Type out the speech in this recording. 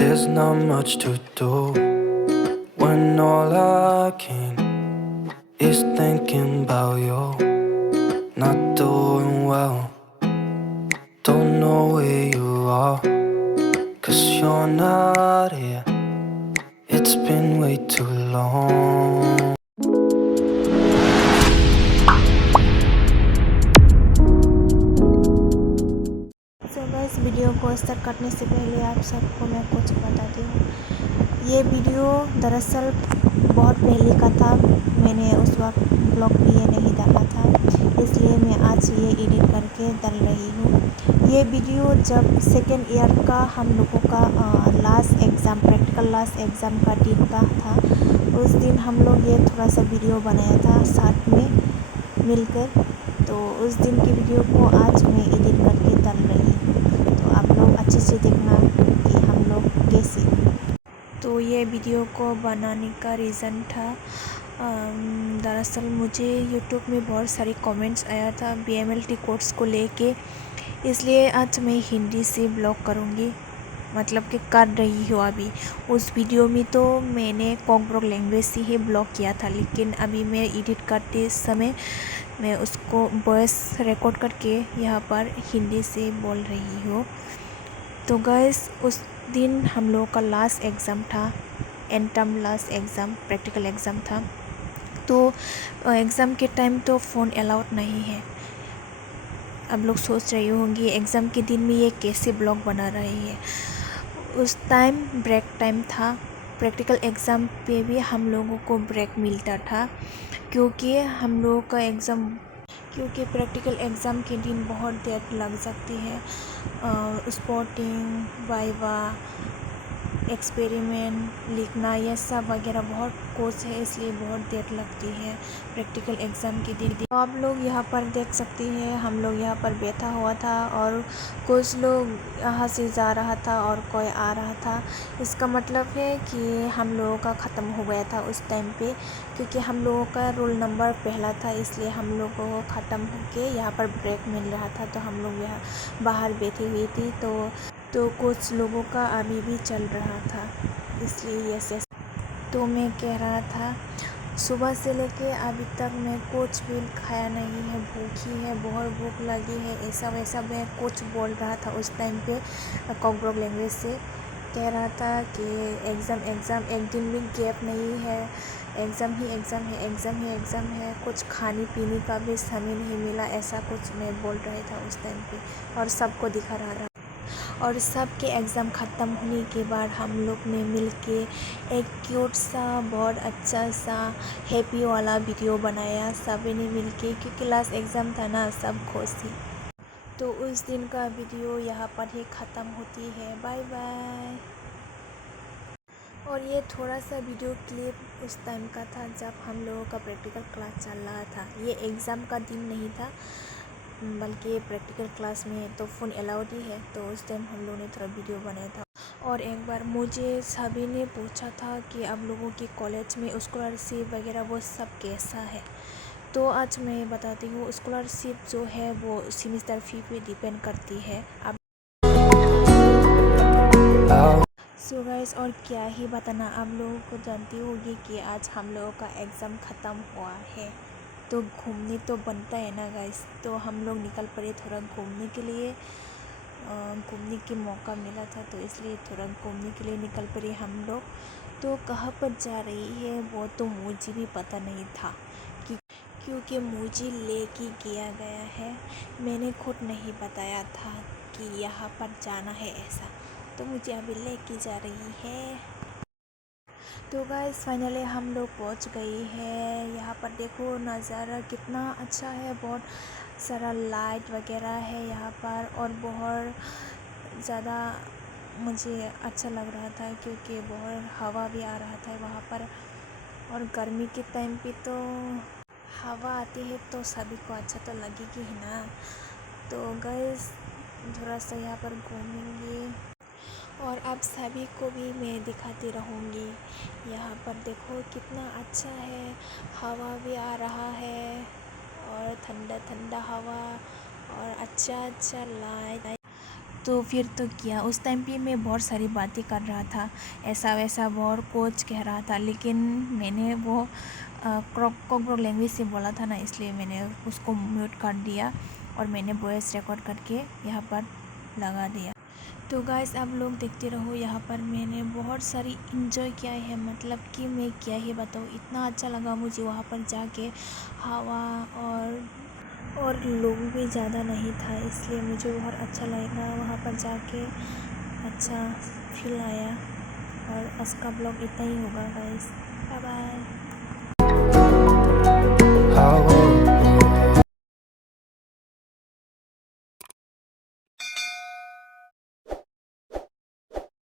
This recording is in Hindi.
There's not much to do when all I can is thinking about you. Not doing well, don't know where you are, 'cause you're not here. It's been way too long. Guys video को स्टार्ट करने से पहले आप सबको मैं कुछ बताती हूँ। ये वीडियो दरअसल बहुत पहले का था, मैंने उस वक्त ब्लॉग भी ये नहीं डाला था, इसलिए मैं आज ये एडिट करके डाल रही हूँ। ये वीडियो जब सेकेंड ईयर का हम लोगों का last exam, practical last exam का दिन का था, उस दिन हम लोग ये थोड़ा सा वीडियो बनाया था साथ में मिलकर। तो उस दिन की वीडियो को आज मैं एडिट करके डाल रही हूँ, तो आप लोग अच्छे से देखना कि हम लोग कैसे। तो ये वीडियो को बनाने का रीज़न था, दरअसल मुझे यूट्यूब में बहुत सारे कमेंट्स आया था BMLT कोर्स को लेके, इसलिए आज मैं हिंदी से ब्लॉग करूँगी, मतलब कि कर रही हूँ अभी। उस वीडियो में तो मैंने कोंकणी लैंग्वेज से ही ब्लॉग किया था, लेकिन अभी मैं एडिट करते समय मैं उसको वॉइस रिकॉर्ड करके यहाँ पर हिंदी से बोल रही हूँ। तो गाइस उस दिन हम लोगों का लास्ट एग्ज़ाम था, and term last exam, practical exam था। तो एग्ज़ाम के टाइम तो फ़ोन अलाउड नहीं है। अब लोग सोच रही होंगी एग्ज़ाम के दिन में ये कैसे ब्लॉग बना रही है। उस टाइम ब्रेक टाइम था, प्रैक्टिकल एग्ज़ाम पे भी हम लोगों को ब्रेक मिलता था, क्योंकि हम लोगों का एग्ज़ाम, क्योंकि प्रैक्टिकल एग्ज़ाम के दिन बहुत देर लग सकती है। स्पॉटिंग, वाइवा, एक्सपेरिमेंट लिखना, ये सब वगैरह बहुत कोर्स है, इसलिए बहुत देर लगती है प्रैक्टिकल एग्ज़ाम के दिन। तो आप लोग यहाँ पर देख सकती हैं, हम लोग यहाँ पर बैठा हुआ था और कुछ लोग यहाँ से जा रहा था और कोई आ रहा था। इसका मतलब है कि हम लोगों का ख़त्म हो गया था उस टाइम पे, क्योंकि हम लोगों का रोल नंबर पहला था, इसलिए हम लोगों को ख़त्म होके यहाँ पर ब्रेक मिल रहा था। तो हम लोग यहाँ बाहर बैठी हुई थी, तो कुछ लोगों का अभी भी चल रहा था, इसलिए ऐसे। तो मैं कह रहा था सुबह से लेके अभी तक मैं कुछ भी खाया नहीं है, भूखी है, बहुत भूख लगी है, ऐसा वैसा मैं कुछ बोल रहा था उस टाइम पे कोंकणी लैंग्वेज से। कह रहा था कि एग्ज़ाम एक दिन भी गैप नहीं है, एग्ज़ाम ही एग्ज़ाम है, एग्ज़ाम ही एग्ज़ाम है, कुछ खाने पीने का भी समय नहीं मिला, ऐसा कुछ मैं बोल रहा था उस टाइम पे, और सबको दिखा रहा था। और सबके एग्ज़ाम ख़त्म होने के बाद हम लोग ने मिलके एक क्यूट सा, बहुत अच्छा सा हैप्पी वाला वीडियो बनाया सभी ने मिलके, क्योंकि लास्ट एग्ज़ाम था ना, सब खुश थी। तो उस दिन का वीडियो यहाँ पर ही ख़त्म होती है। Bye bye. और ये थोड़ा सा वीडियो क्लिप उस टाइम का था जब हम लोगों का प्रैक्टिकल क्लास चल रहा था। ये एग्ज़ाम का दिन नहीं था, बल्कि प्रैक्टिकल क्लास में तो फ़ोन अलाउड ही है, तो उस टाइम हम लोगों ने थोड़ा वीडियो बनाया था। और एक बार मुझे सभी ने पूछा था कि आप लोगों के कॉलेज में स्कॉलरशिप वगैरह वो सब कैसा है, तो आज मैं बताती हूँ। स्कॉलरशिप जो है वो सेमेस्टर फ़ी पे डिपेंड करती है। अब सो गाइस, और क्या ही बताना, आप लोगों को जानती होगी कि आज हम लोगों का एग्ज़ाम ख़त्म हुआ है, तो घूमने तो बनता है ना गाइस। तो हम लोग निकल पड़े थोड़ा घूमने के लिए, घूमने के मौका मिला था, तो इसलिए थोड़ा घूमने के लिए निकल पड़े हम लोग। तो कहाँ पर जा रही है वो तो मुझे भी पता नहीं था, क्योंकि मुझे लेके गया गया है, मैंने खुद नहीं बताया था कि यहाँ पर जाना है ऐसा, तो मुझे अभी लेके जा रही है। तो गाइस फाइनली हम लोग पहुँच गए हैं। यहाँ पर देखो नज़ारा कितना अच्छा है, बहुत सारा लाइट वगैरह है यहाँ पर, और बहुत ज़्यादा मुझे अच्छा लग रहा था, क्योंकि बहुत हवा भी आ रहा था वहाँ पर। और गर्मी के टाइम पे तो हवा आती है तो सभी को अच्छा तो लगेगी ही ना। तो गाइस थोड़ा सा यहाँ पर घूमेंगे, और आप सभी को भी मैं दिखाती रहूँगी। यहाँ पर देखो कितना अच्छा है, हवा भी आ रहा है, और ठंडा ठंडा हवा, और अच्छा अच्छा लाइट। तो फिर तो किया। उस टाइम पे मैं बहुत सारी बातें कर रहा था, ऐसा वैसा बहुत कोच कह रहा था, लेकिन मैंने वो कोकब्रोक लैंग्वेज से बोला था ना, इसलिए मैंने उसको म्यूट कर दिया और मैंने वॉइस रिकॉर्ड करके यहाँ पर लगा दिया। तो गाइस आप लोग देखते रहो। यहाँ पर मैंने बहुत सारी इंजॉय किया है, मतलब कि मैं क्या ही बताऊँ, इतना अच्छा लगा मुझे वहाँ पर जाके। हवा और लोग भी ज़्यादा नहीं था, इसलिए मुझे बहुत अच्छा लगा वहाँ पर जाके, अच्छा फील आया। और आज का ब्लॉग इतना ही होगा गाइस।